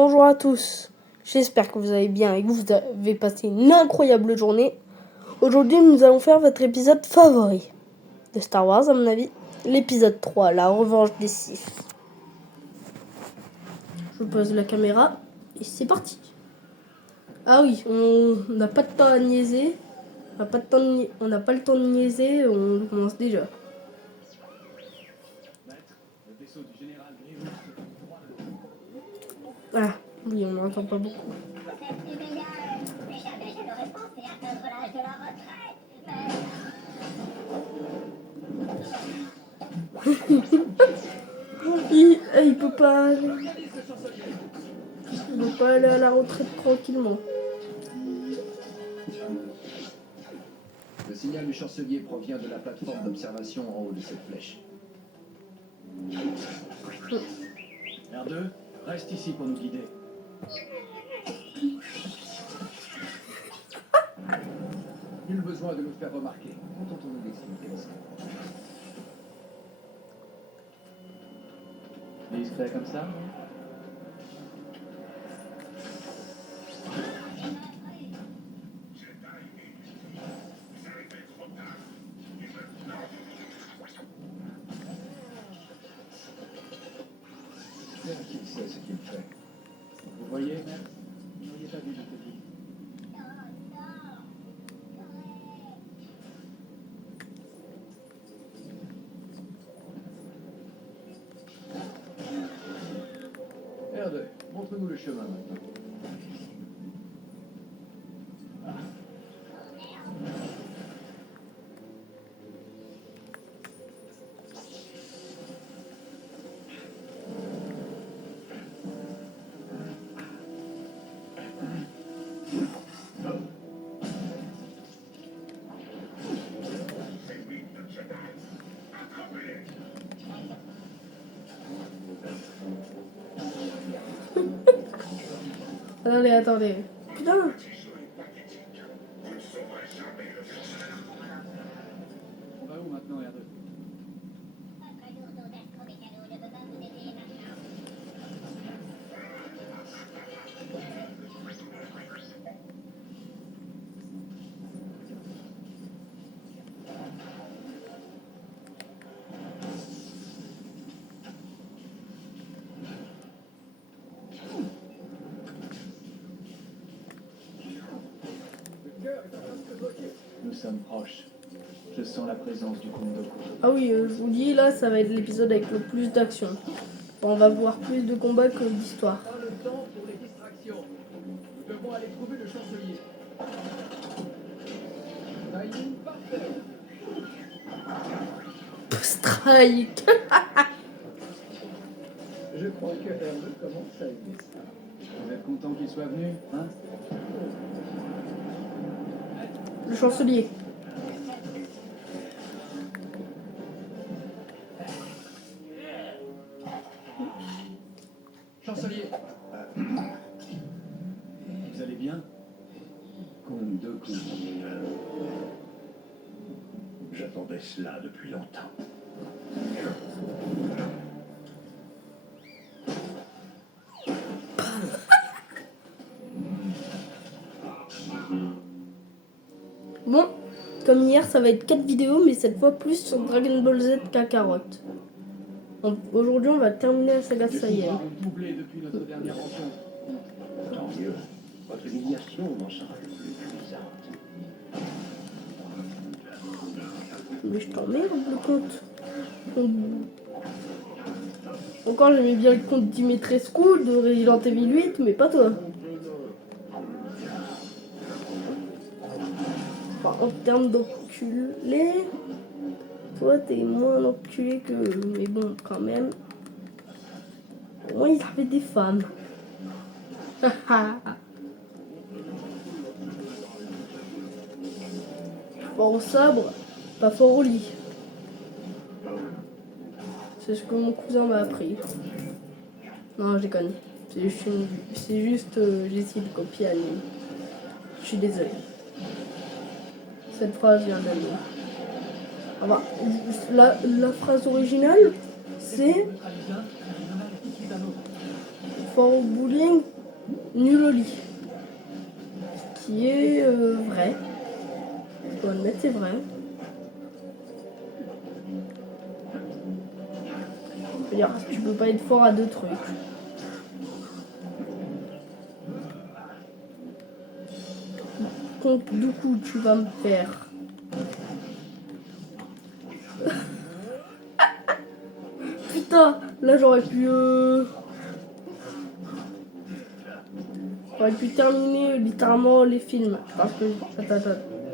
Bonjour à tous, j'espère que vous allez bien et que vous avez passé une incroyable journée. Aujourd'hui, nous allons faire votre épisode favori de Star Wars, à mon avis, l'épisode 3, la revanche des Sith. Je pose la caméra et c'est parti. Ah oui, on n'a pas de temps à niaiser, on n'a pas le temps de niaiser, on commence déjà. Ah, oui, on n'entend pas beaucoup. Il peut pas aller. Il peut pas aller à la retraite tranquillement. Le signal du chancelier provient de la plateforme d'observation en haut de cette flèche. R2, reste ici pour nous guider. Nul besoin de nous faire remarquer. Contentons-nous d'expliquer ça. Discret comme ça? J'espère qu'il sait ce qu'il fait. Vous voyez, même? Vous n'auriez pas vu de petit. R2, montre-nous le chemin maintenant. Attendez. Putain. On va où maintenant, R2? Nous sommes proches. Je sens la présence du Kondoku. Ah oui, je vous dis, là, ça va être l'épisode avec le plus d'action. On va voir plus de combats que d'histoire. Pas le temps pour les distractions. Nous devons aller trouver le chancelier. Timing parfait. Strike. Je crois que R2 commence à aimer ça. Vous êtes content qu'il soit venu, hein? Le chancelier. Chancelier. Vous allez bien? Kondoku. J'attendais cela depuis longtemps. Bon, comme hier, ça va être 4 vidéos, mais cette fois plus sur Dragon Ball Z Kakarot. Aujourd'hui, on va terminer la saga Saiyan. Doublé depuis notre dernière rencontre. Tant mieux. Votre humiliation m'en sera le plus cuisante. Mais je t'emmerde le compte. Encore, j'aimais bien le compte Dimitrescu de Resident Evil 8, mais pas toi. Enfin, en termes d'enculé, toi t'es moins enculé que. Mais bon, quand même. Au moins, il avait des femmes. Fort au sabre, pas fort au lit. C'est ce que mon cousin m'a appris. Non, je déconne. C'est juste j'ai essayé de copier à lui. Je suis désolé. Cette phrase vient de lui. Ah bah, la phrase originale, c'est fort au bowling, nul au lit. Ce qui est vrai. Je dois admettre, c'est vrai. Je veux dire, tu peux pas être fort à deux trucs. Donc, du coup, tu vas me faire. Putain, là j'aurais pu. J'aurais pu terminer littéralement les films. Parce que. Attends,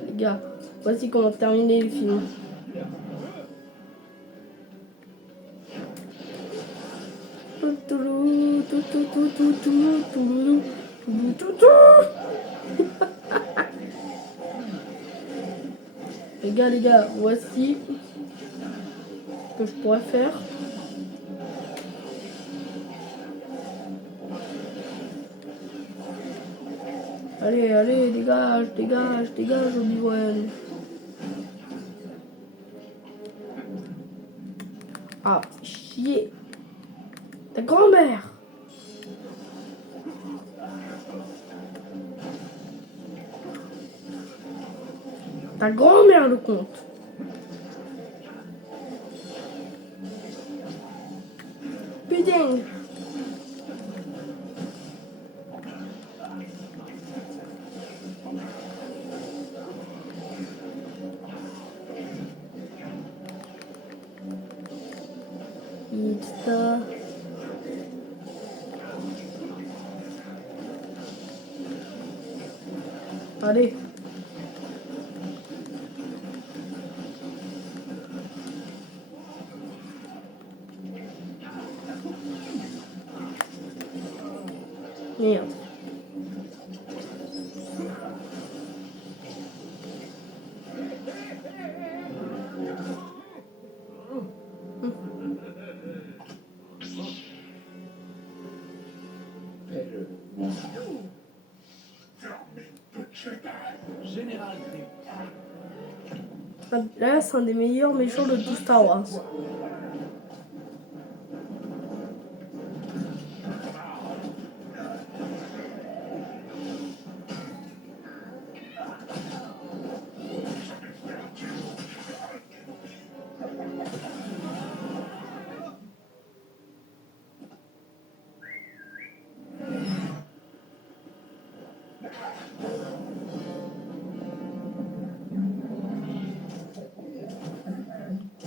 les gars, voici comment terminer les films. Les gars, voici ce que je pourrais faire. Allez, dégage, Obi-Wan. Ah, chier. Ta grand-mère. Ta grand-mère le compte. Putain. Ça. Allez. Merde. Fais-le. Général Grievous. Là, c'est un des meilleurs méchants de tout Star Wars.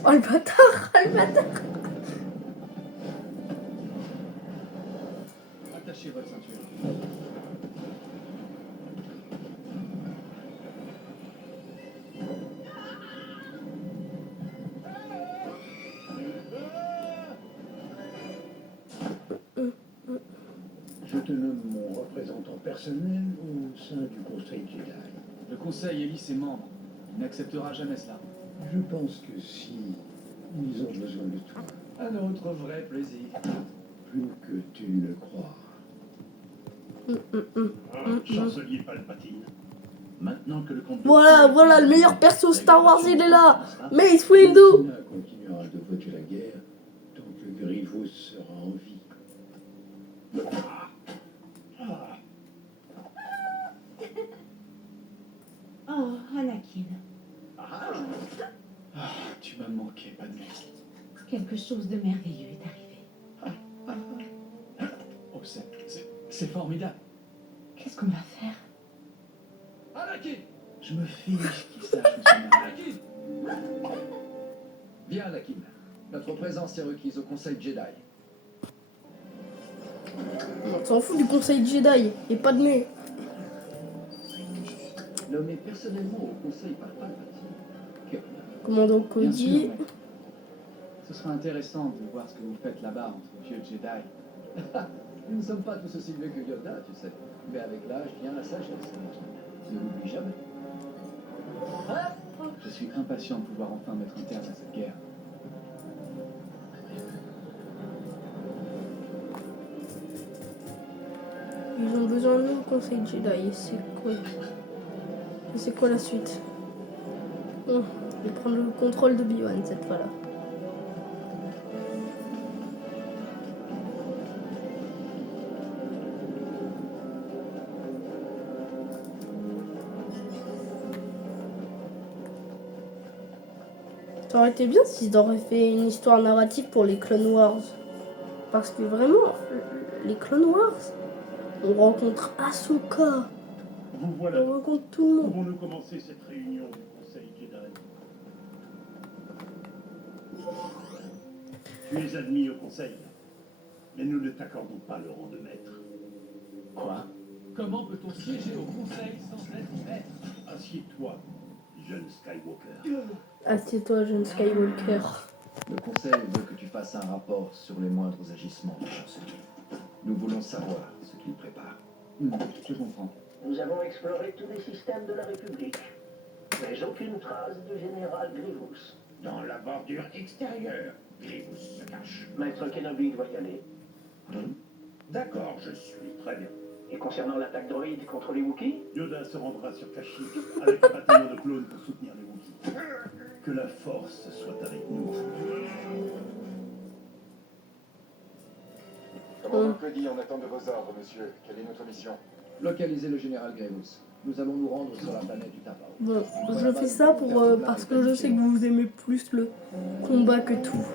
Oh le bâtard, oh le bâtard. Attachez votre ceinture. Je te nomme mon représentant personnel au sein du Conseil Jedi. Le conseil élit ses membres. Il n'acceptera jamais cela. Je pense que si ils ont besoin de toi, Un autre vrai plaisir. plus que tu ne le crois. Chancelier Palpatine. Maintenant que le comte Voilà, le meilleur perso Star Wars, il est là. Mace Windu. Le Sénat continuera de voter la guerre tant que Grievous sera en vie. Oh, Anakin, Ah, tu m'as manqué, Padmé. quelque chose de merveilleux est arrivé. Oh, c'est formidable. Qu'est-ce qu'on va faire? Anakin! Je me fiche qu'ils sachent où sont mes Anakin! Viens, Anakin. Notre présence est requise au Conseil Jedi. On s'en fout du conseil Jedi et pas de nez. Nommé personnellement au Conseil par Palpatine. Quel honneur. Commandant Bien Cody. sûr, mais ce sera intéressant de voir ce que vous faites là-bas entre vieux Jedi. Nous ne sommes pas tous aussi vieux que Yoda, tu sais. Mais avec l'âge vient la sagesse. Ne l'oublie jamais. Je suis impatient de pouvoir enfin mettre un terme à cette guerre. Ils ont besoin de nous, conseil Jedi. C'est quoi la suite? Je vais prendre le contrôle de Obi-Wan cette fois-là. Ça aurait été bien s'ils auraient fait une histoire narrative pour les Clone Wars. Parce que vraiment, les Clone Wars, on rencontre Ahsoka, Vous voilà. on rencontre tout le monde. Pouvons-nous commencer cette réunion du Conseil Jedi? Tu es admis au Conseil, mais nous ne t'accordons pas le rang de maître. Quoi? Comment peut-on siéger au conseil sans être maître? Assieds-toi, jeune Skywalker. Assieds-toi, jeune Skywalker. Le Conseil veut que tu fasses un rapport sur les moindres agissements du chancelier. Nous voulons savoir ce qu'il prépare. Je comprends. Nous avons exploré tous les systèmes de la République, mais aucune trace du général Grievous. Dans la bordure extérieure, Grievous se cache. Maître Kenobi doit y aller. D'accord, je suis très bien. Et concernant l'attaque droïde contre les Wookiees, Yoda se rendra sur Kashyyyk avec un bataillon de clones pour soutenir les Wookiees. Que la force soit avec nous. Comment on peut dire en attente de vos ordres, monsieur? Quelle est notre mission? Localiser le général Grievous. Nous allons nous rendre sur la planète du Tapao. Bon, je fais ça pour parce que je sais que vous aimez plus le combat que tout.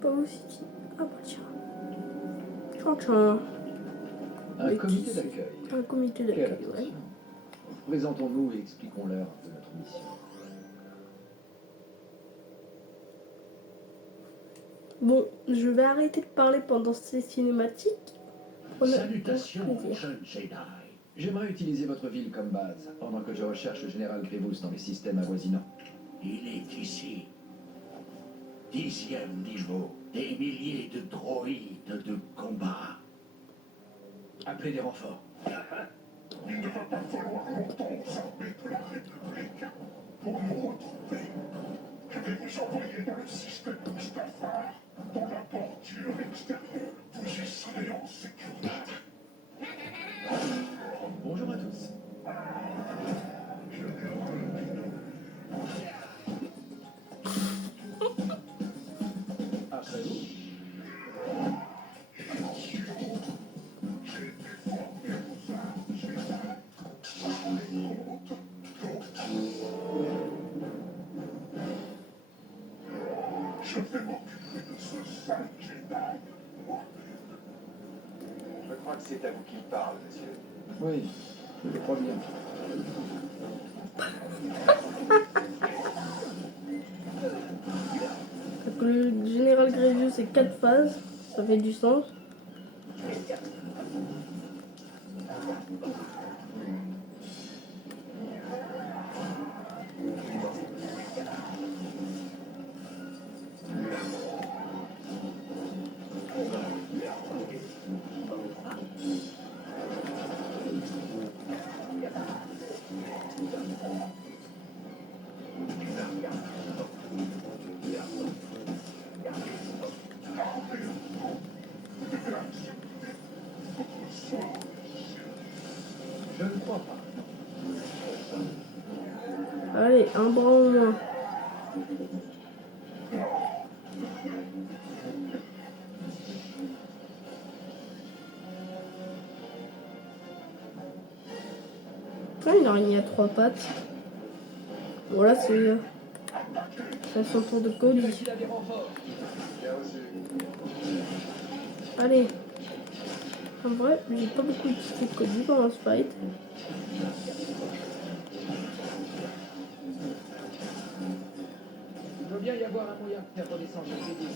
Pas aussi. Ah bah tiens. Tiens. Un Mais comité qui- d'accueil. Un comité Quelle d'accueil, ouais. attention. Présentons-nous et expliquons-leur un peu notre mission. Bon, je vais arrêter de parler pendant ces cinématiques. Prenez Salutations, plaisir. jeune Jedi. J'aimerais utiliser votre ville comme base, pendant que je recherche le général Grievous dans les systèmes avoisinants. Il est ici. 10e niveau. Des milliers de droïdes de combat. Appelez des renforts. Il ne va pas falloir longtemps aux armées de la République pour nous retrouver. Je vais vous envoyer dans le système Mustafar. Dans la bordure extérieure, vous y serez en sécurité. Bonjour à tous. Après vous. Je vais m'occuper de ce sale Jedi. Je crois que c'est à vous qu'il parle, monsieur. Oui, je le crois bien. Donc le général Grievous c'est 4 phases, ça fait du sens. Je ne crois pas. Allez, un bras au moins. Ouais, une araignée à 3 pattes. Voilà, c'est son tour de colis. Bien reçu. Allez. En vrai, j'ai pas beaucoup utilisé de colis pendant ce fight. Il doit bien y avoir un moyen de faire redescendre le crédit.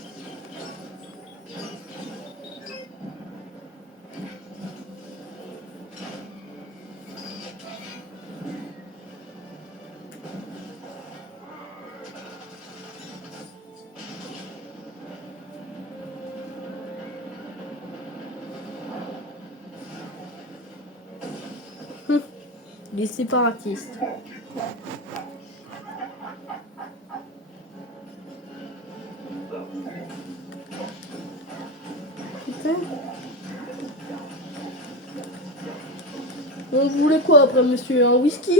Les séparatistes. On voulait quoi après, monsieur? Un whisky?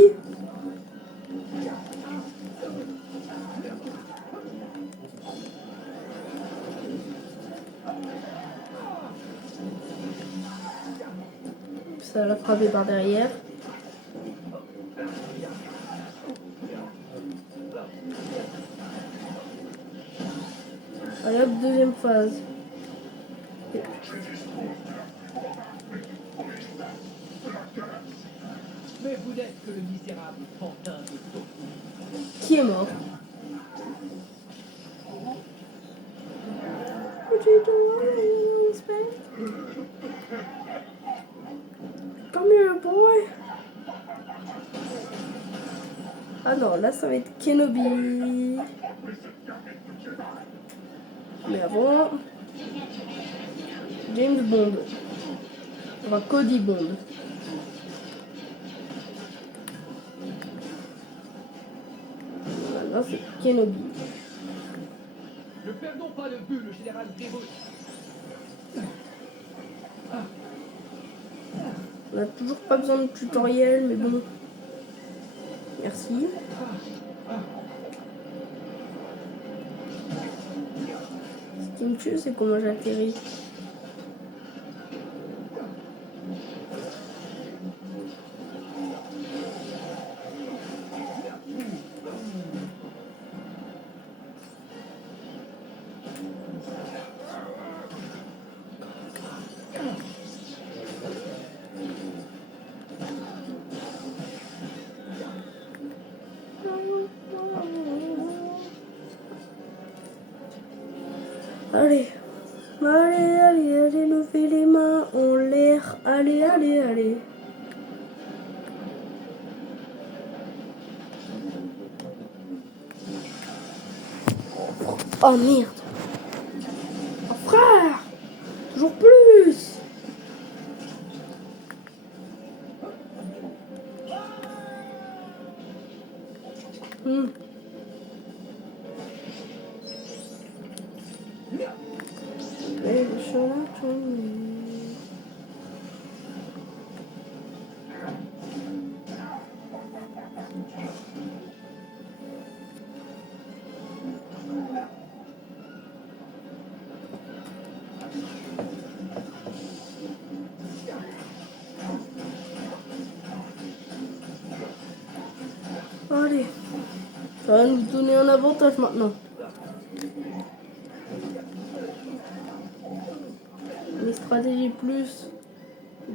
Ça l'a frappé par derrière. Allez hop, deuxième phase. Mais vous n'êtes que le misérable pantin de Tofu. Qui est mort? What you doing, Space? Come here, boy. Ah non, là ça va être Kenobi. Mais avant, James Bond. Enfin, Cody Bond. Là c'est Kenobi. Ne perdons pas de vue le général Grievous. On n'a toujours pas besoin de tutoriel, mais bon. Merci. Ce qui me tue, c'est comment j'atterris. Allez, allez, allez, allez, levez les mains en l'air. Allez, allez, allez. Oh merde. Oh frère. Toujours plus. Allez, ça va nous donner un avantage maintenant. Les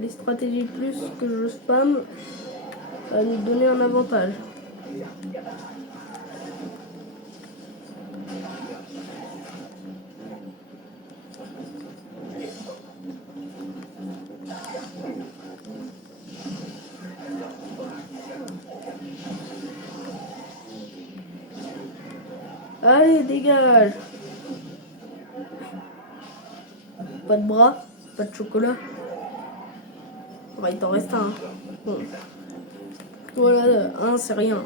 stratégies plus que je spam, ça va nous donner un avantage. Allez, dégage. Pas de bras, pas de chocolat. Enfin, il t'en reste un. Bon. Voilà, un, c'est rien.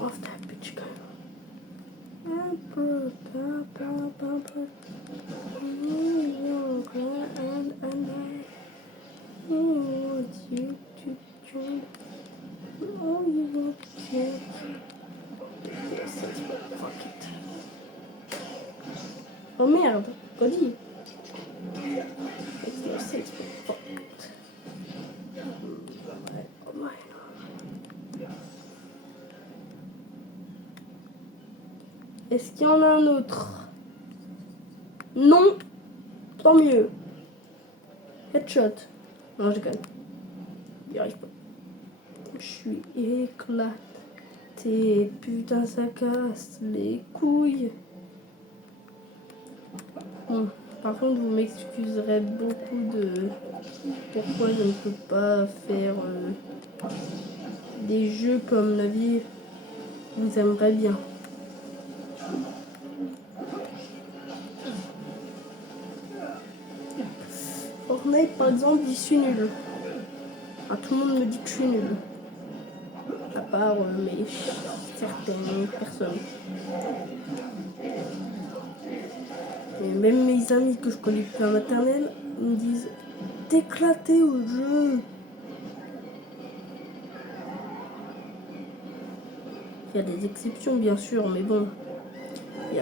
Off that bitch, go. Oh merde, Cody. Est-ce qu'il y en a un autre? Non. Tant mieux. Headshot. Non, je déconne. J'y arrive pas. Je suis éclaté. Putain, ça casse les couilles. Bon, par contre, vous m'excuserez beaucoup de pourquoi je ne peux pas faire des jeux comme la vie Ils aimeraient bien. Fortnite, par exemple, je suis nul. Ah, tout le monde me dit que je suis nul. À part certaines personnes. Et même mes amis que je connais depuis la maternelle me disent d'éclater au jeu. Il y a des exceptions, bien sûr, mais bon. Il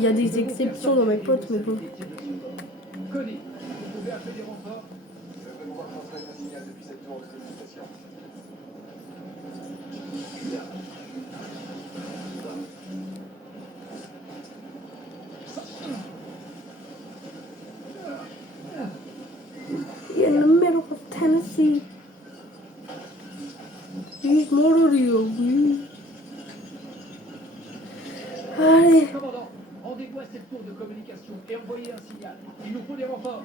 y a des exceptions dans mes potes, mais bon. Connie, vous pouvez appeler des renforts? Je vais pouvoir transmettre un signal depuis cette tour de communication. In the middle of Tennessee. He's more real, oui. Allez. Commandant, rendez-vous à cette tour de communication et envoyez un signal. Il nous faut des renforts.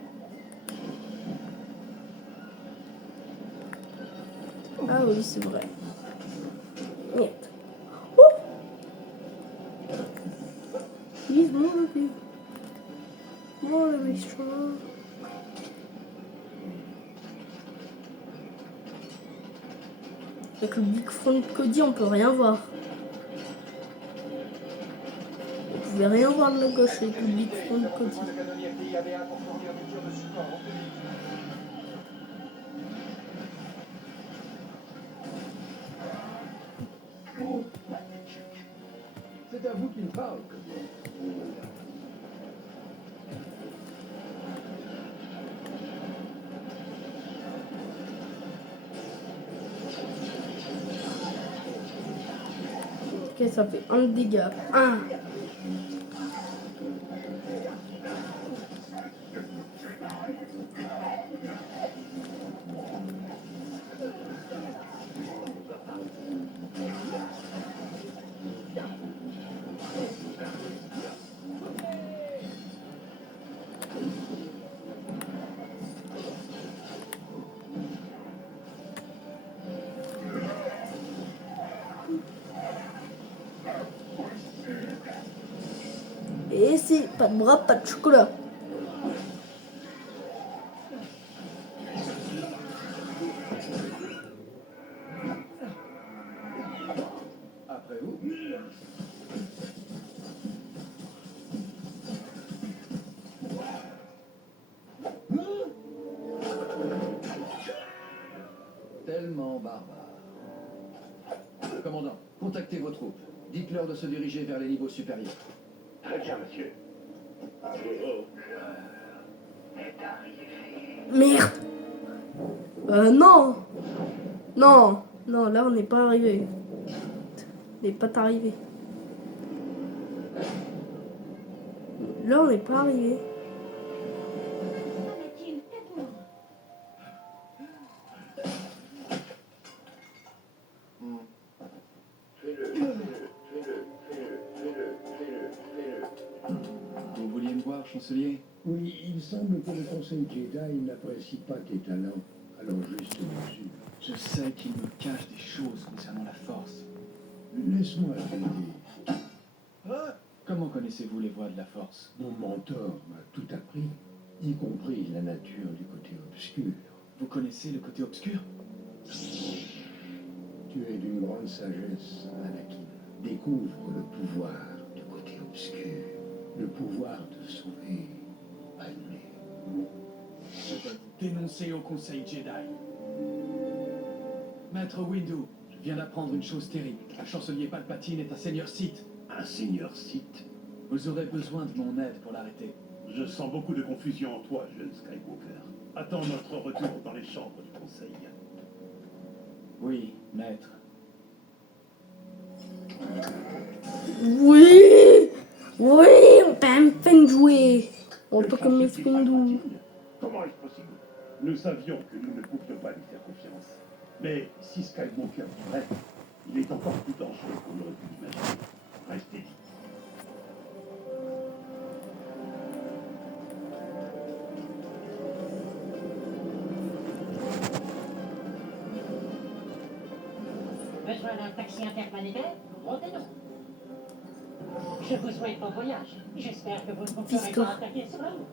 Ah oui, c'est vrai. Нет. Ouh. He's more real. More real strong. Avec le Big Front Cody, on peut rien voir. Vous pouvez rien voir de la gauche avec le Big Front Cody. Besoin de canonniers PIAB1 pour fournir des tirs de support au plus vite. C'est à vous qu'il parle, Cody. Ok, ça fait un dégât. Un. Et c'est pas de bras, pas de chocolat. Après vous. Tellement barbare. Commandant, contactez vos troupes. Dites-leur de se diriger vers les niveaux supérieurs. Très bien, monsieur. Merde. Non. Non. Non, là on n'est pas arrivé. On n'est pas arrivé. Là on n'est pas arrivé. Anakin, aide-moi. Vous vouliez me voir, chancelier? Oui, il semble que le Conseil Jedi n'apprécie pas tes talents à leur juste mesure. Je sais qu'il me cache des choses concernant la force. Laisse-moi t'aider. Comment connaissez-vous les voies de la force? Mon mentor m'a tout appris, y compris la nature du côté obscur. Vous connaissez le côté obscur? Tu es d'une grande sagesse, Anakin. Découvre le pouvoir du côté obscur, le pouvoir de sauver Padmé. Je vais vous dénoncer au Conseil Jedi. Maître Windu, je viens d'apprendre une chose terrible. Le chancelier Palpatine est un seigneur Sith. Un seigneur Sith. Vous aurez besoin de mon aide pour l'arrêter. Je sens beaucoup de confusion en toi, jeune Skywalker. Attends notre retour dans les chambres du Conseil. Oui, maître. Oui. Oui, on peut enfin jouer. On peut comme les Windu. Comment est-ce possible? Nous savions que nous ne pouvions pas lui faire confiance. Mais si Skywalker dit vrai, il est encore plus dangereux qu'on aurait pu l'imaginer. Restez dit. Maître rejoindre un taxi interplanétaire, montez-nous. Je vous souhaite bon voyage. J'espère que vous ne vous ferez Fiston. pas attaquer sur la route.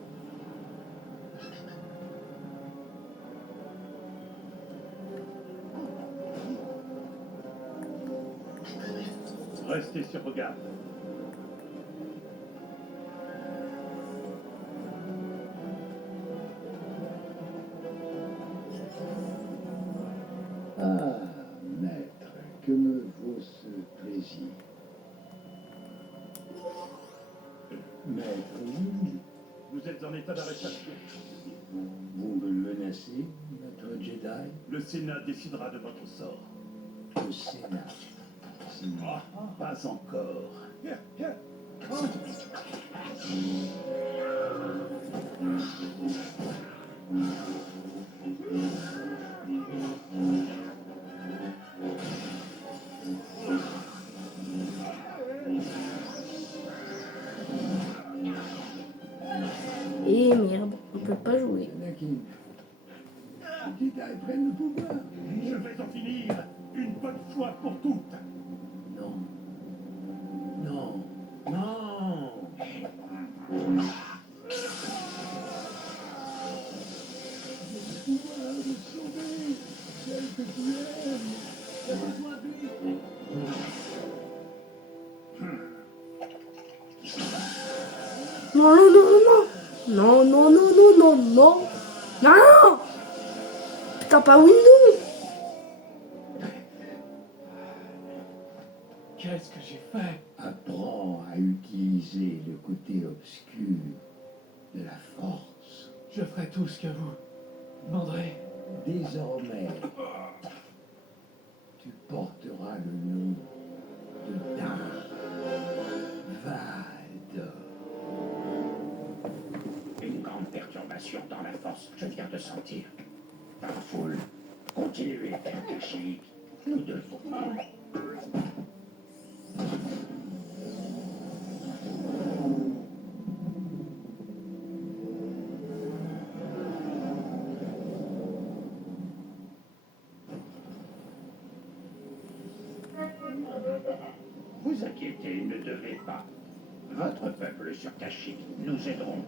Restez sur regard. Ah, maître, que me vaut ce plaisir? Maître, oui, Vous êtes en état d'arrestation. vous me menacez, maître Jedi? Le Sénat décidera de votre sort. Le Sénat. Ah, pas encore. Et merde, on peut pas jouer. Anakin, les Jedi prennent le pouvoir. Je vais en finir une bonne fois pour toutes. Non. Non. Non. Le pouvoir de sauver celle que tu aimes. Reçois vite. Non, non, non, non. Non, non, non, non, non, non. Non. Putain, pas Windows. Qu'est-ce que j'ai fait? Apprends à utiliser le côté obscur de la force. Je ferai tout ce que vous demanderez. Désormais, tu porteras le nom de Darth Vader. Une grande perturbation dans la force, je viens de sentir. Powerful, continuez, Père Kashyyyk. Nous devons. Vous inquiétez, ne devez pas. Votre peuple sur Kashyyyk, nous aiderons.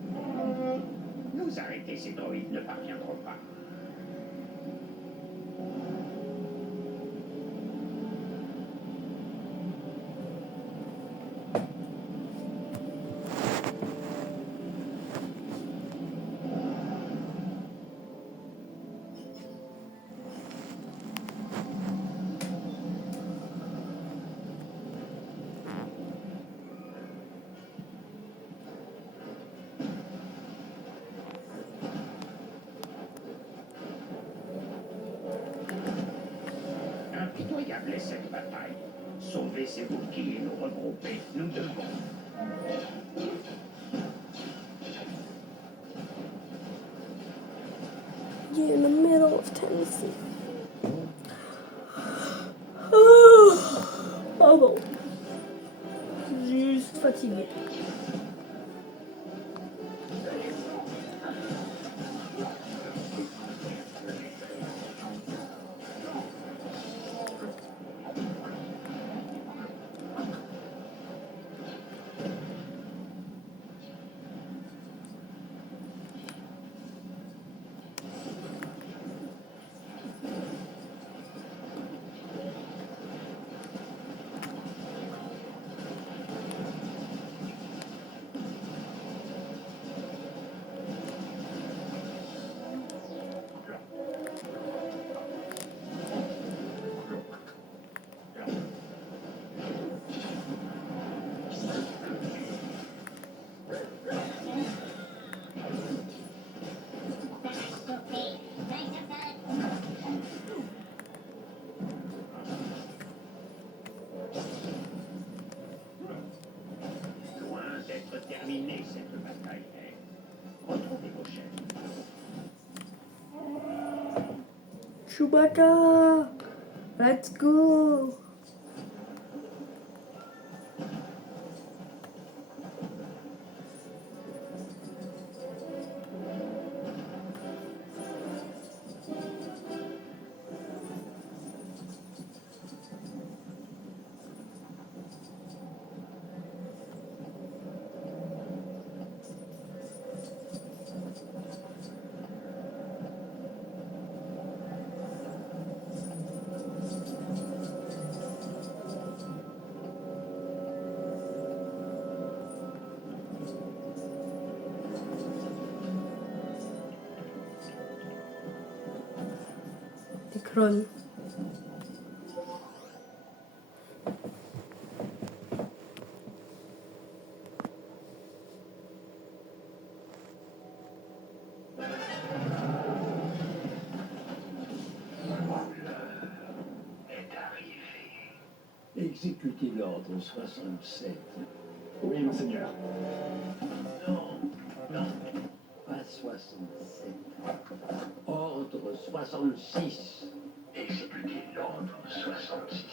Nous arrêter ces droïdes ne parviendront pas. Impitoyable est cette bataille. Sauver ces bouquets et nous regrouper, nous devons. You're in the middle of Tennessee. Oh, pardon. Je suis juste fatiguée. Loin d'être terminée cette bataille. Retrouvez vos chefs. Chewbacca, let's go. clone. Exécutez l'ordre 67. Oui, monseigneur. Non, pas 67. Ordre 66. Exécutez l'ordre 66.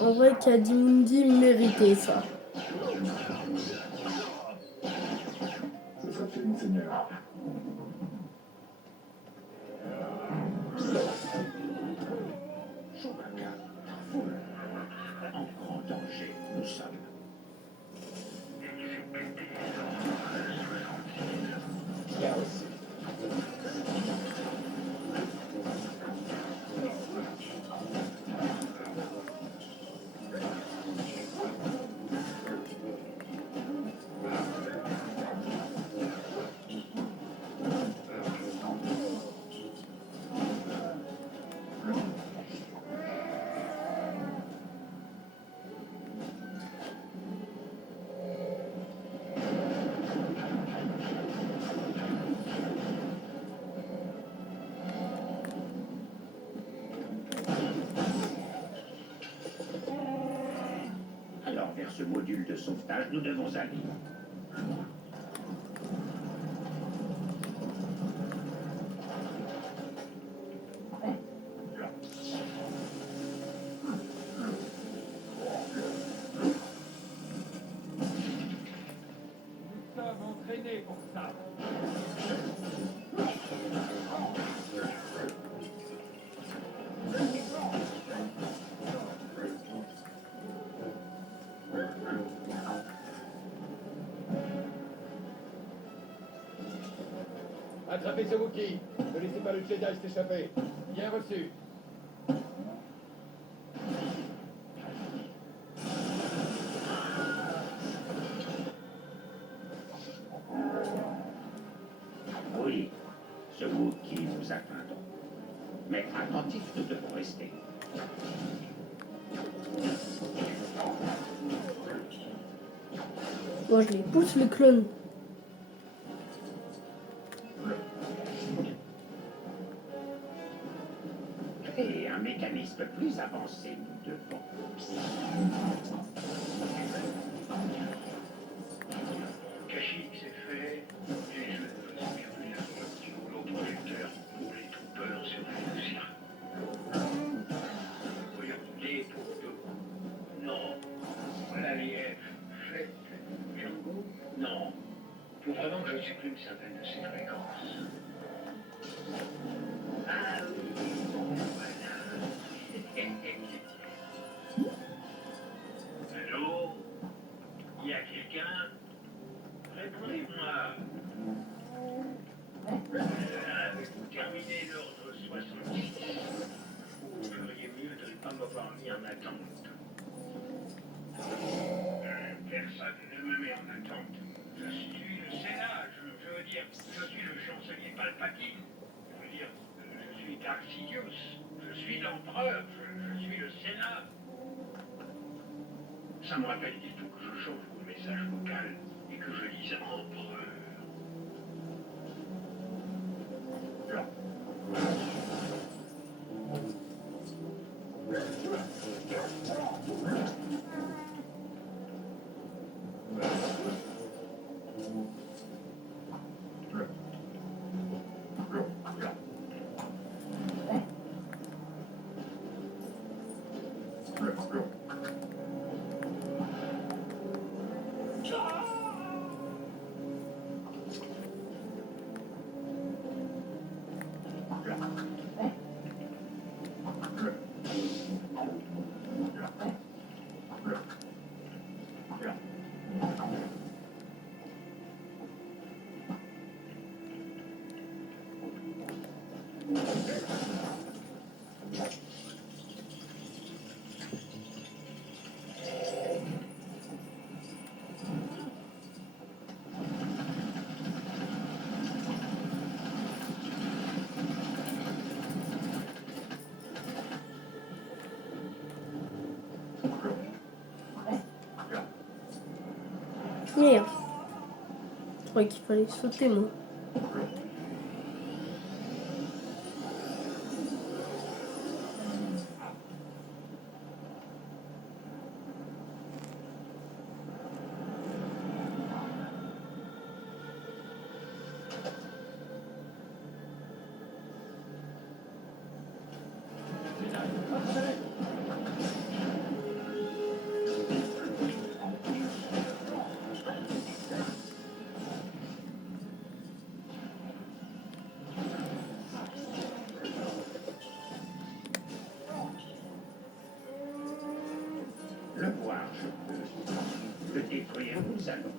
En vrai, Kadimundi méritait ça. Ce sera fait, monseigneur. Chewbacca, foule. En grand danger, nous sommes. Là aussi. Alors, vers ce module de sauvetage, nous devons aller. Nous sommes entraînés pour ça. Attrapez ce Wookie. Ne laissez pas le Jedi s'échapper. Bien reçu. Oui, ce Wookiee nous attendons. Mais attentifs, nous devons rester. Moi, je les pousse, les clones. Et un mécanisme plus avancé, nous devons. Kashyyyk, c'est fait. Et je ne transmets plus l'information l'autre lecteur pour les troopers sur les voyons, les troupes. Non. L'ALIF, fait. Django. Non. Faut vraiment que je supprime certaines de ces fréquences. Ah oui, voilà. Allô? Il y a quelqu'un? Répondez-moi. Avez-vous terminé l'ordre 66? Vous feriez mieux de ne pas m'avoir mis en attente. Personne ne me met en attente. Je suis le Sénat, je veux dire, je suis le chancelier Palpatine. Je veux dire, je suis Darth Sidious. Je suis l'empereur, je suis le Sénat. Ça me rappelle du tout que je chauffe mon message vocal et que je dise empereur. Merde. Je croyais qu'il fallait sauter, moi. Le voir, je peux. Le détruire, nous allons.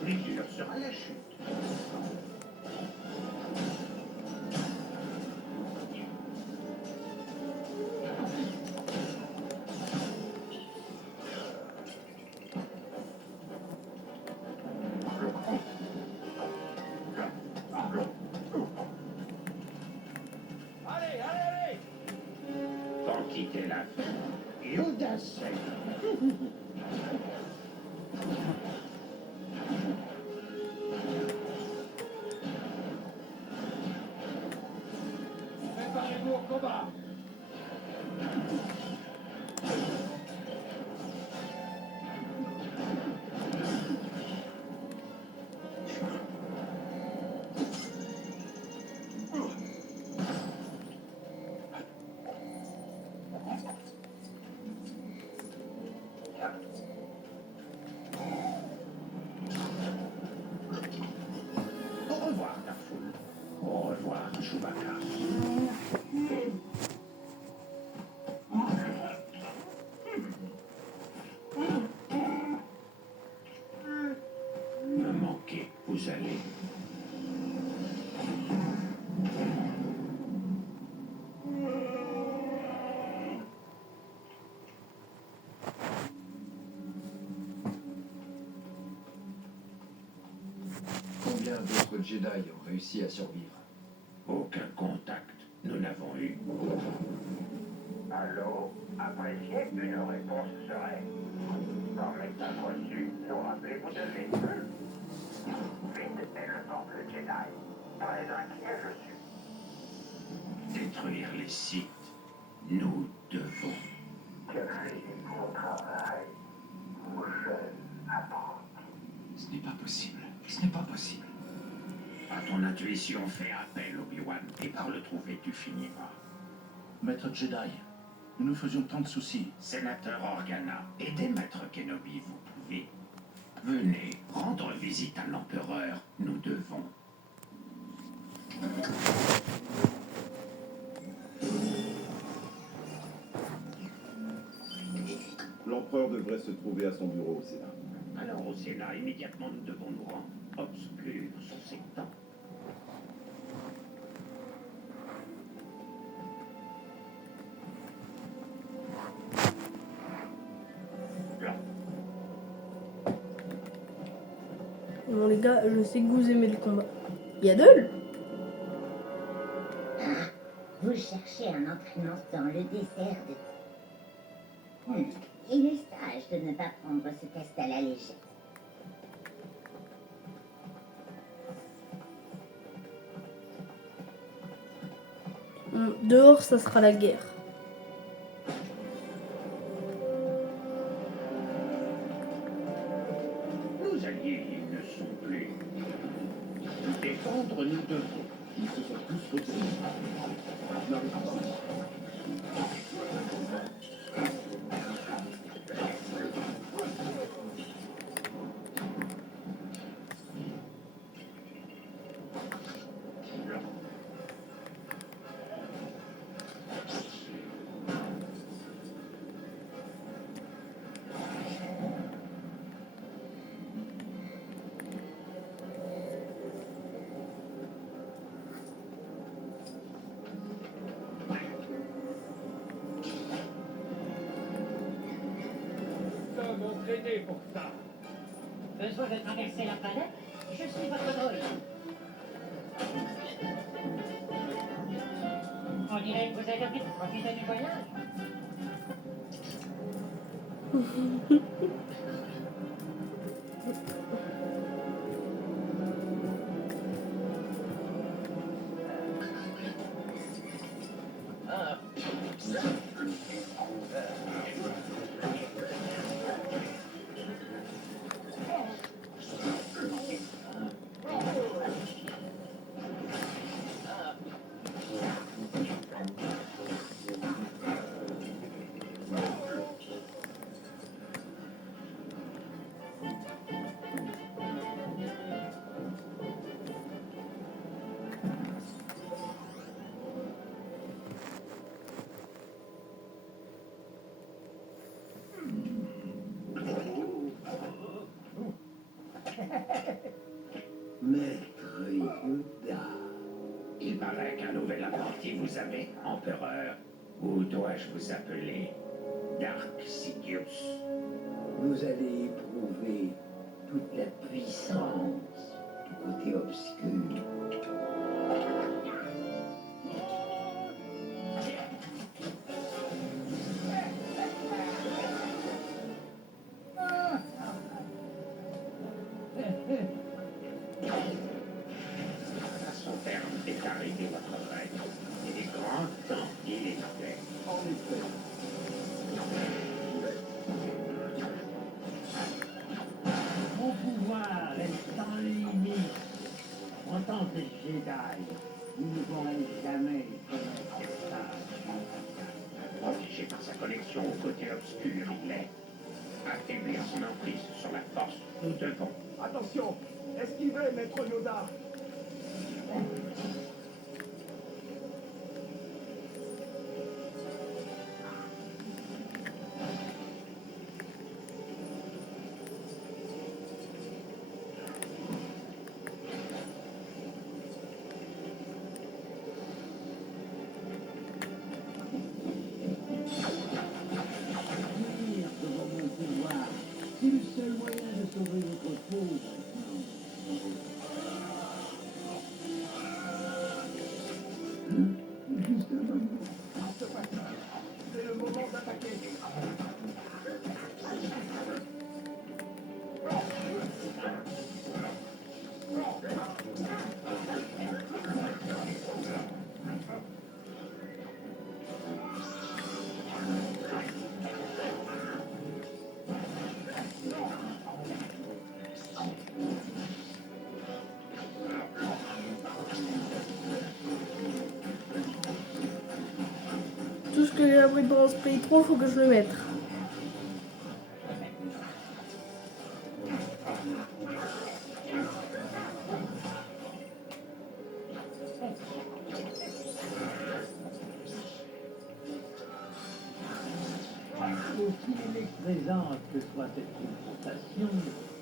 Plus dure sera la chute. Pour quitter la fin, Yoda sait. Préparez-vous au combat. Au revoir, Darfoul. Au revoir, Chewbacca. Me manquez, vous allez. Combien d'autres Jedi ont réussi à survivre? Aucun contact. Nous n'avons eu. Allô? Apprécié, une réponse serait. Quand message reçu, nous rappelez-vous de vite. Vite est le nom de Jedi. Très inquiet, je suis. Détruire les sites, nous devons. Quel est votre travail, mon jeune apprenti? Ce n'est pas possible. Ce n'est pas possible. À ton intuition, fais appel, Obi-Wan, et par le trouver, tu finiras. Maître Jedi, nous nous faisions tant de soucis. Sénateur Organa, aidez Maître Kenobi, vous pouvez. Venez rendre visite à l'Empereur, nous devons. L'empereur devrait se trouver à son bureau au Sénat. Alors au Sénat, immédiatement, nous devons nous rendre. Obscur sont ces temps. Bon les gars, je sais que vous aimez le combat. Yaddle? Vous cherchez un entraînement dans le désert de... Il est sage de ne pas prendre ce test à la légère. Dehors, ça sera la guerre. Nos alliés ne sont plus. Nous défendre, nous devons. Ils se sont tous retirés. Pour ça. Besoin de traverser la planète? Je suis votre droïde. On dirait que vous avez envie de profiter du voyage. Maître Yoda. Il paraît qu'un nouvel apprenti vous avez, Empereur. Ou dois-je vous appeler Dark Sidious? Vous allez éprouver toute la puissance du côté obscur. À son terme est arrivé votre règne. Il est grand temps qu'il est fait. En effet. Mon pouvoir est sans limite. En tant que Jedi, vous ne pourrez jamais connaître ça. Protégé par sa connexion au côté obscur, il est. Affaiblir son emprise sur la force, nous devons. Attention, esquivez, Maître Yoda. Dire devant mon pouvoir, c'est le seul moyen de sauver votre peau maintenant. Tout ce que j'ai appris dans ce pays 3, faut que je le mette. Aussi présente que soit cette confrontation,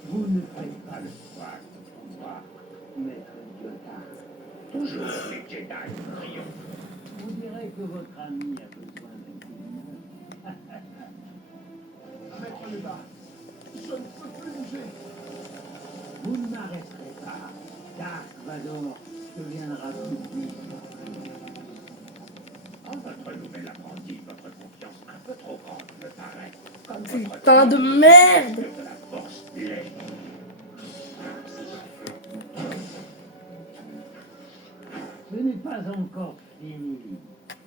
vous ne faites pas le choix de pouvoir, maître Yoda. Toujours les Jedi triomphent. On dirait que votre ami a besoin d'un coup de main. Maître Yoda, je ne peux plus bouger. Vous ne m'arrêterez pas. Dark Vador deviendra plus puissant. En votre nouvel apprenti, votre confiance un peu trop grande me paraît. Comme Putain de merde! de la force l'est. Ce n'est pas encore fini.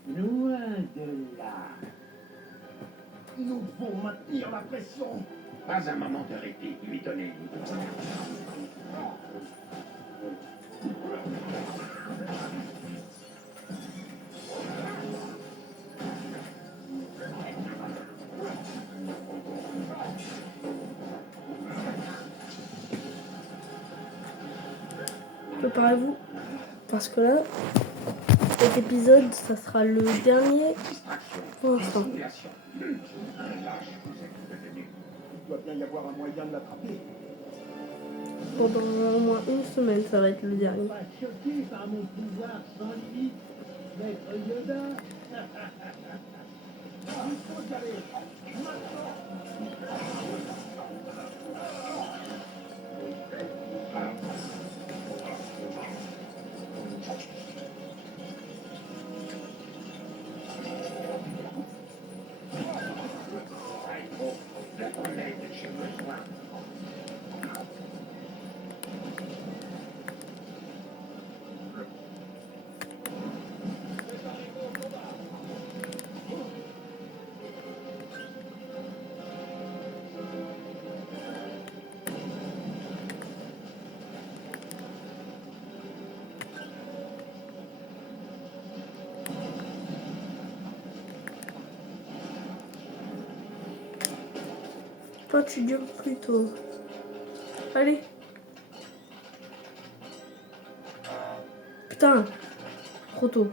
Loin de là. Nous devons maintenir la pression. Pas un moment de répit, lui donner. Préparez-vous. Parce que là, cet épisode, ça sera le dernier pour l'instant. Il doit bien y avoir un moyen de l'attraper. Pendant au moins une semaine, ça va être le dernier. Pas choqué par mon pouvoir sans limite, maître Yoda. Il faut y aller. Maintenant. J'ai besoin. Toi, tu dures plus tôt. Allez. Putain. Trop tôt.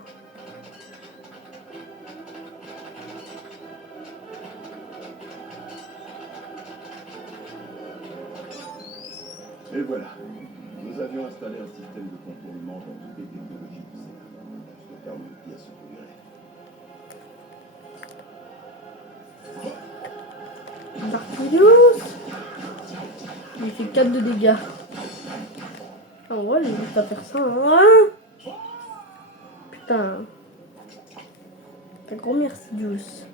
Et voilà. Nous avions installé un système de contournement dans toutes les technologies du Sénat, juste au cas où le pire se produirait. Darkoudius. Il fait 4 de dégâts. Ah ouais, j'ai juste à faire ça. Hein. Putain. Un grand merci, Juice.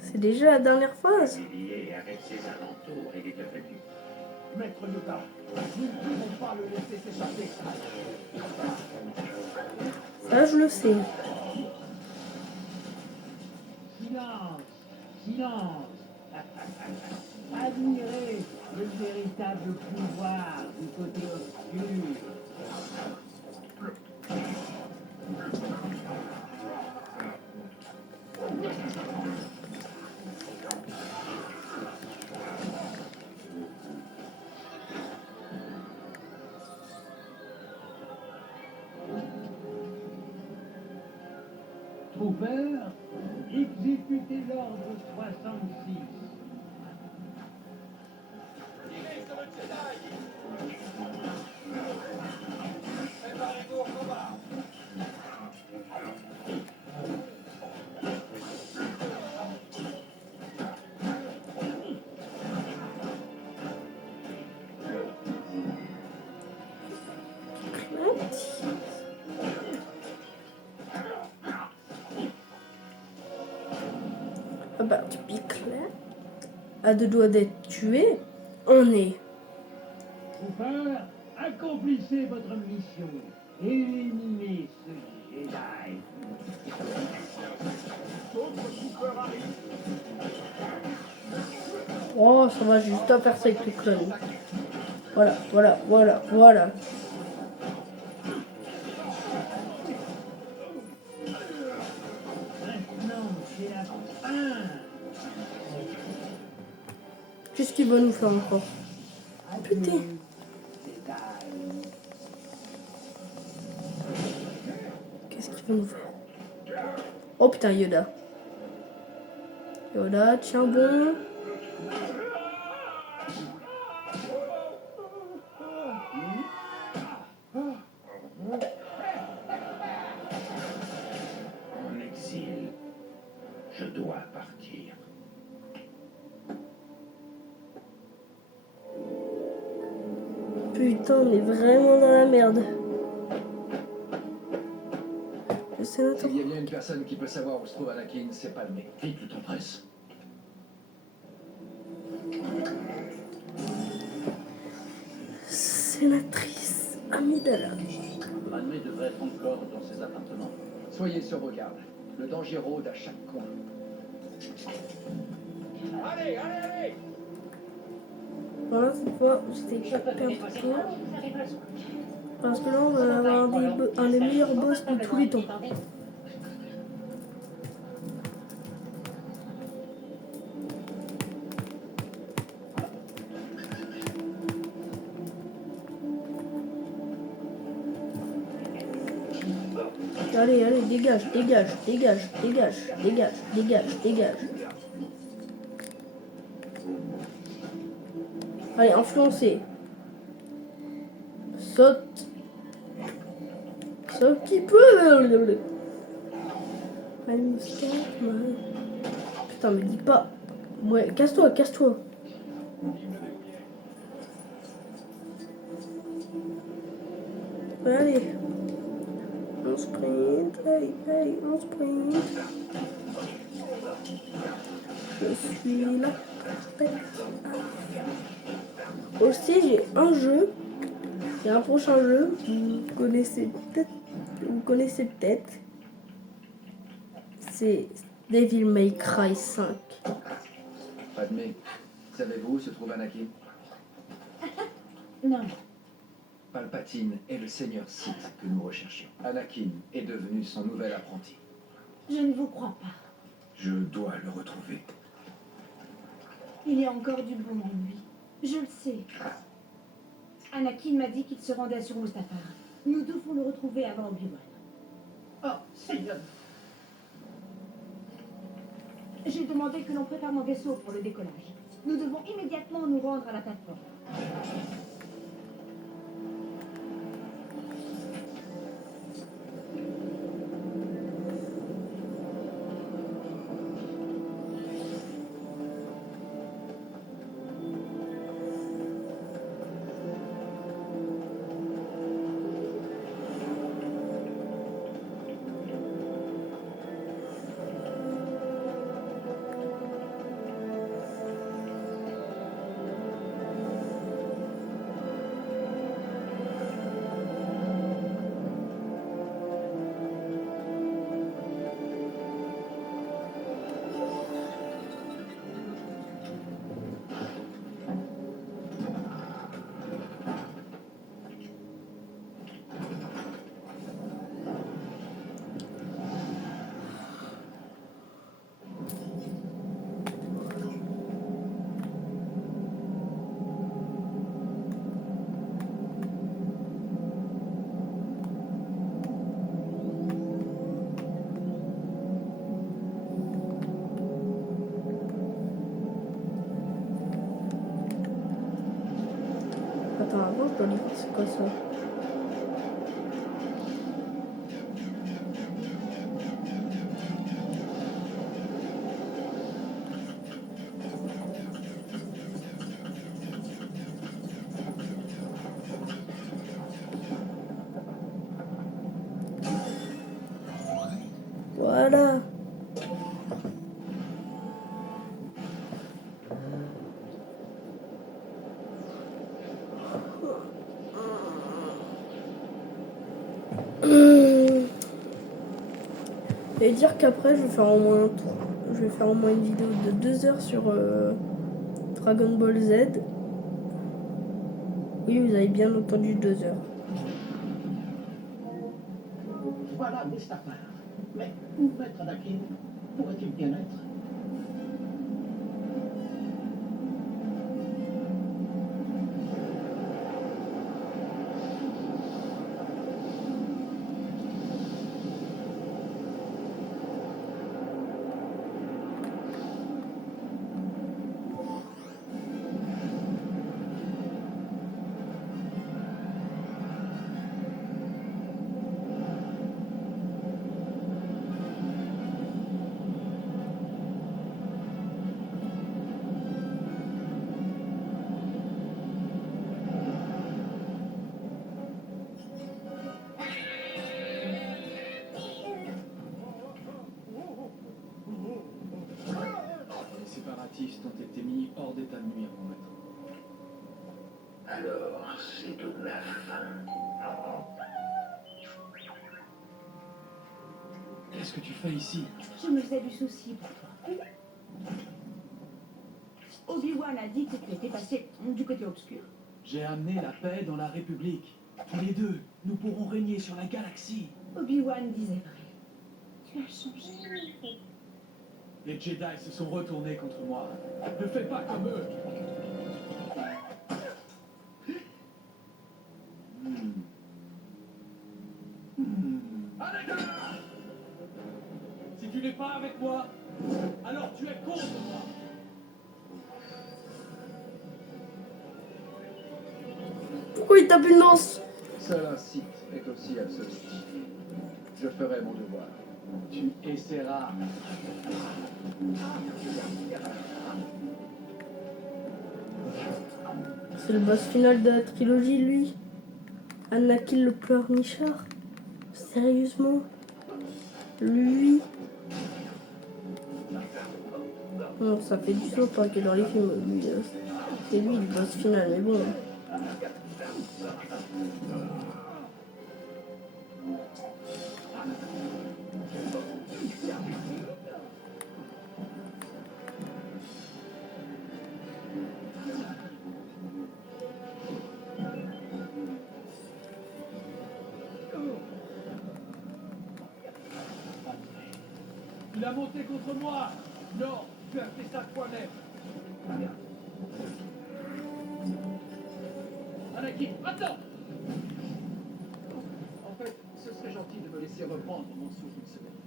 C'est déjà la dernière phase. Avec ses alentours, il est devenu. Maître Yoda, nous ne pouvons pas le laisser s'échapper. Ça, je le sais. Silence, silence. Admirez le véritable pouvoir du côté obscur. Trooper, exécutez l'ordre 66. Ah bah, tu piques là. À deux doigts d'être tué, on est. Trooper, accomplissez votre mission. Éliminez ce Jedi. Oh, ça va juste à faire ça avec les clones. Voilà, voilà, voilà, voilà. Maintenant, c'est la fin. Qu'est-ce qu'il va nous faire encore? Putain. Qu'est-ce qu'il va nous faire? Oh putain, Yoda. Yoda, tiens bon. En exil, je dois partir. Putain, on est vraiment dans la merde. Le sénateur. S'il y a bien une personne qui peut savoir où se trouve Anakin, c'est Padmé. Vite, le temps presse. Sénatrice Amidala. Padmé devrait être encore dans ses appartements. Soyez sur vos gardes. Le danger rôde à chaque coin. Allez, allez, allez! Voilà, cette fois, j'étais pas perdu. Parce que là, on va avoir un des meilleurs boss de tous les temps. Allez, allez, dégage, dégage, dégage, dégage, dégage, dégage, dégage. Allez, influencez. Saute. Saute qui peut. Allez, mousquet, ouais. Putain, me dis pas. Ouais, casse-toi, casse-toi. Allez. On sprint, allez, allez, on sprint. Je suis là. Aussi, j'ai un jeu. Il y a un prochain jeu. Vous connaissez peut-être. C'est Devil May Cry 5. Padmé, savez-vous où se trouve Anakin? Non. Palpatine est le seigneur Sith que nous recherchions. Anakin est devenu son nouvel apprenti. Je ne vous crois pas. Je dois le retrouver. Il y a encore du bon en lui. Je le sais. Anakin m'a dit qu'il se rendait sur Mustafar. Nous devons le retrouver avant Obi-Wan. Oh, Seigneur! J'ai demandé que l'on prépare mon vaisseau pour le décollage. Nous devons immédiatement nous rendre à la plateforme. joli. C'est quoi ça? Voilà. Et dire qu'après je vais faire au moins un tour. Je vais faire au moins une vidéo de 2 heures sur Dragon Ball Z. Oui, vous avez bien entendu 2 heures. Voilà Mustapha. Mais où Maître Anakin pourrait-il bien être? Les séparatistes ont été mis hors d'état de nuire, mon maître. Alors, c'est de la fin. Qu'est-ce que tu fais ici? Je me faisais du souci pour toi. Obi-Wan a dit que tu étais passé du côté obscur. J'ai amené la paix dans la République. Tous les deux, nous pourrons régner sur la galaxie. Obi-Wan disait vrai. Tu as changé. Les Jedi se sont retournés contre moi. Ne fais pas comme eux. Anakin! Si tu n'es pas avec moi, alors tu es contre moi. Pourquoi il tape une lance? Seul un Sith est aussi absolu. Je ferai mon devoir. Tu essaieras. C'est le boss final de la trilogie, lui. Anakin le pleurnichard. Sérieusement? Lui? Non, ça fait du longtemps que dans les films, lui, c'est lui le boss final, mais bon. Il a monté contre moi. Non, tu as fait ça toi-même. Anakin, attends. En fait, ce serait gentil de me laisser reprendre mon souffle une seconde.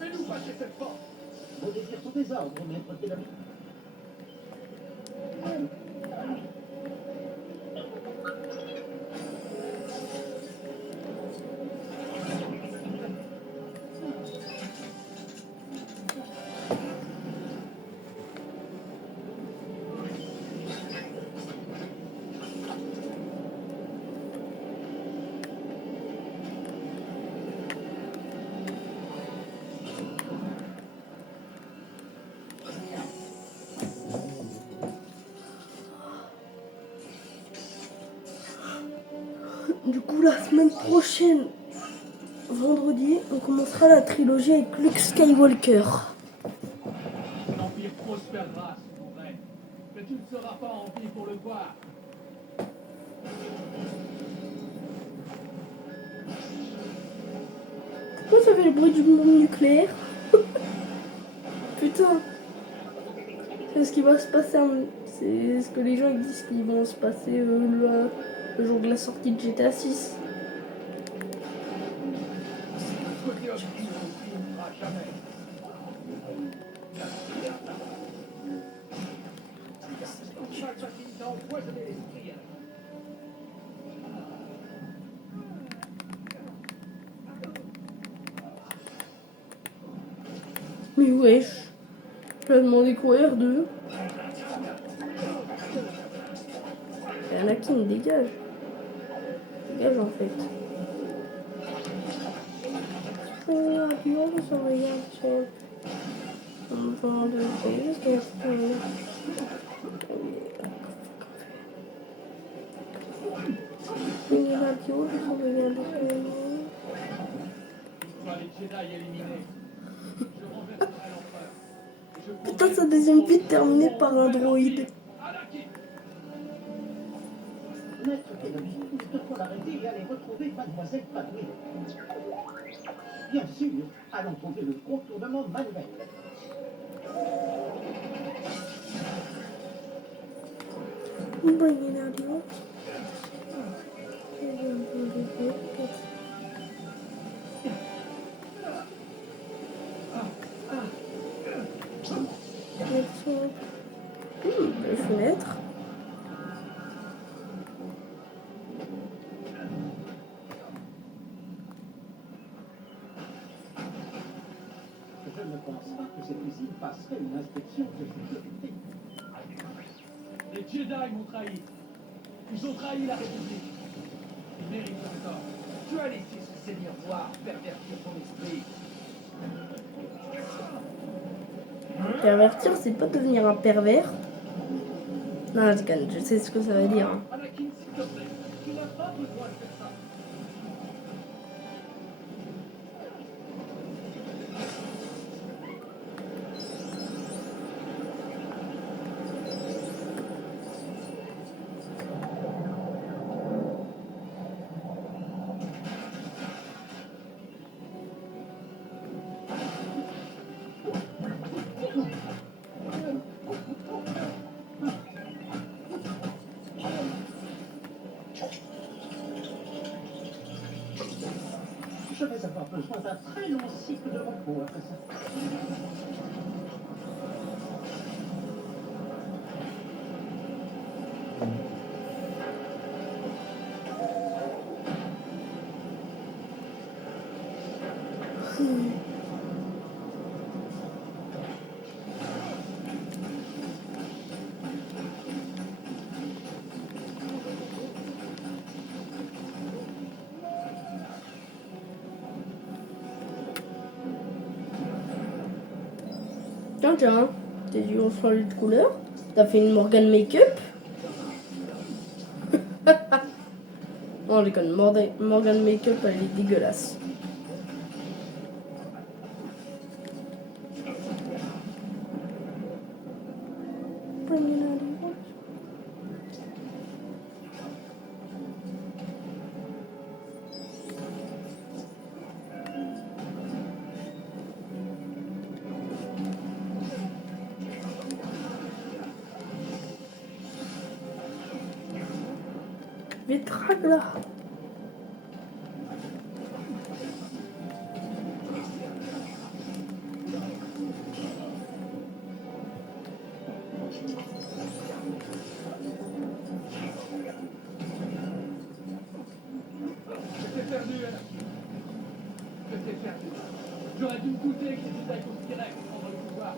Fais-nous passer cette porte. Vos désirs sont des ordres, maître Kenobi. Du coup, la semaine prochaine, vendredi, on commencera la trilogie avec Luke Skywalker. L'Empire prospérera sous ton règne, mais tu ne seras pas en vie pour le voir. Pourquoi ça fait le bruit du bombe nucléaire? Putain. C'est ce qui va se passer. C'est ce que les gens ils disent qu'ils vont se passer le jour de la sortie de GTA 6. Côté obscur, on ne jamais. empoisonner l'esprit. Mais wesh. Je vais demander quoi R2. Et Anakin, dégage. Dégage en fait. Putain, sa deuxième vie terminée par un droïde. Maître Kenobi, il te faut l'arrêter et aller retrouver Mademoiselle Padmé. Bien sûr, allons trouver le contournement manuel. Les fenêtres. Je ne pense pas que cette usine passerait une inspection de sécurité. Les Jedi m'ont trahi. Ils ont trahi la République. Ils méritent leur tort. Tu as laissé ce seigneur noir pervertir ton esprit. Pervertir, c'est pas devenir un pervers. Non, je sais ce que ça veut dire. Anakin, s'il te plaît, tu n'as pas besoin de faire ça. Je vais avoir besoin d'un très long cycle de repos après ça. Tiens, tes yeux ont changé de couleur. T'as fait une Morgan make-up. Non, je déconne. Morgan make-up, elle est dégueulasse. Vitrague là. J'étais perdu, Anakin. J'étais perdu. J'aurais dû me douter que les Jedi conspiraient pour prendre le pouvoir.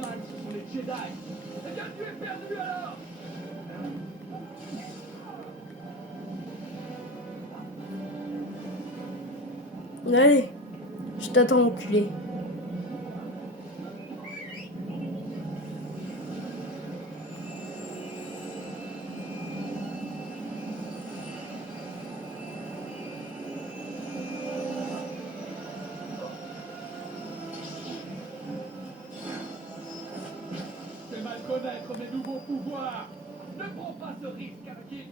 mal, ce sont les Jedi. Eh bien, tu es perdu alors. Allez, je t'attends, enculé. Fais mal connaître mes nouveaux pouvoirs. Ne prends pas ce risque, Anakin.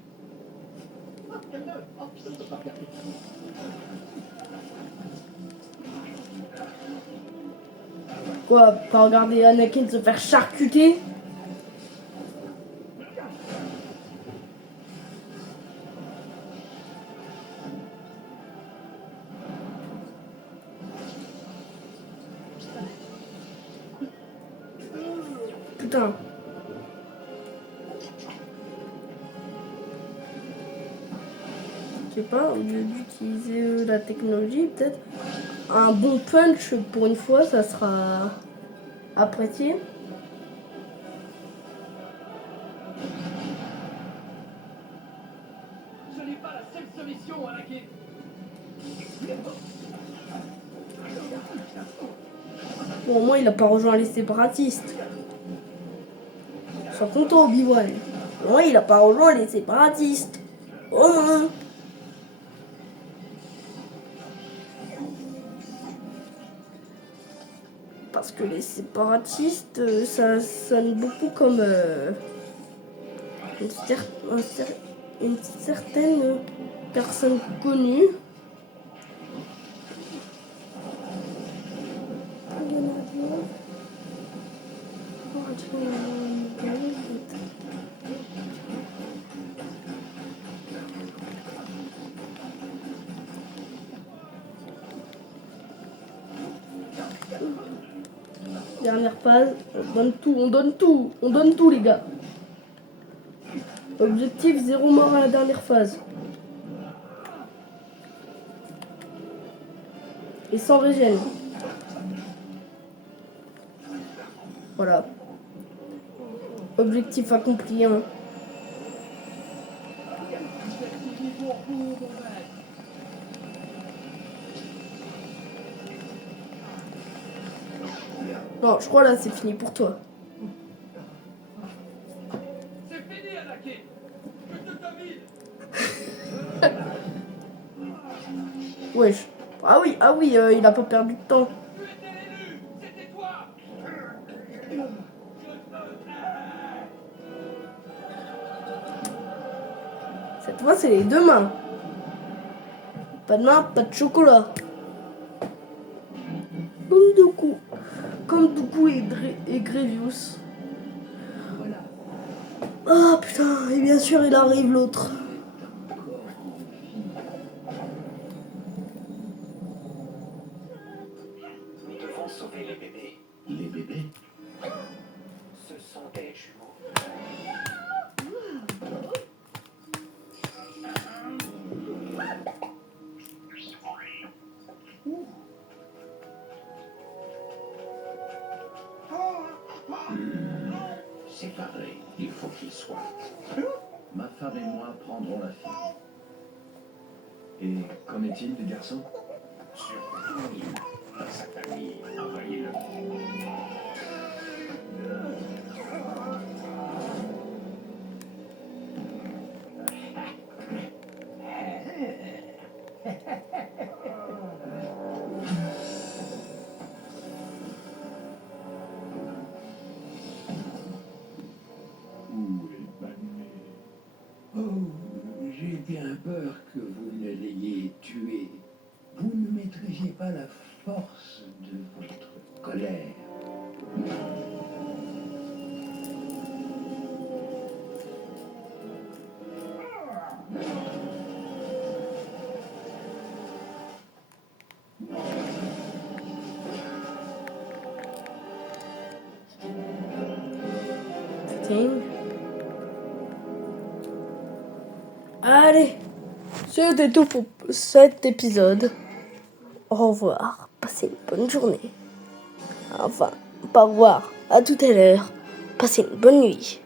Quoi, pas regarder Anakin se faire charcuter? Putain. Je sais pas, au lieu d'utiliser la technologie, peut-être un bon punch pour une fois, ça sera apprécié. Ce n'est pas la seule solution, Anakin. Bon, au moins, il a pas rejoint les séparatistes. Sois content, Obi-Wan. Au moins, il a pas rejoint les séparatistes. Au moins. Parce que les séparatistes, ça sonne beaucoup comme une certaine personne connue. Dernière phase, on donne tout les gars. Objectif 0 mort à la dernière phase. Et sans régène. Voilà. Objectif accompli. Hein. Non, je crois là c'est fini pour toi. C'est fini, Anakin. Je te domine. Wesh. Ah oui, il a pas perdu de temps. Tu étais l'élu. C'était toi. Cette fois c'est les deux mains. Pas de main, pas de chocolat. Comme Dooku et Grievous. Ah putain, et bien sûr il arrive l'autre. Nous devons sauver les bébés. Les bébés? Ce sont des jumeaux. Séparés, il faut qu'ils soient. Ma femme et moi prendrons la fille. Et qu'en est-il des garçons? Surprenez à sa famille. Envoyez-le. Où est Padmé? Oh, j'ai bien peur que vous ne l'ayez tué. Vous ne maîtrisiez pas la force de votre colère. Allez, c'était tout pour cet épisode. Au revoir, passez une bonne journée. Enfin, Au revoir, à tout à l'heure. Passez une bonne nuit.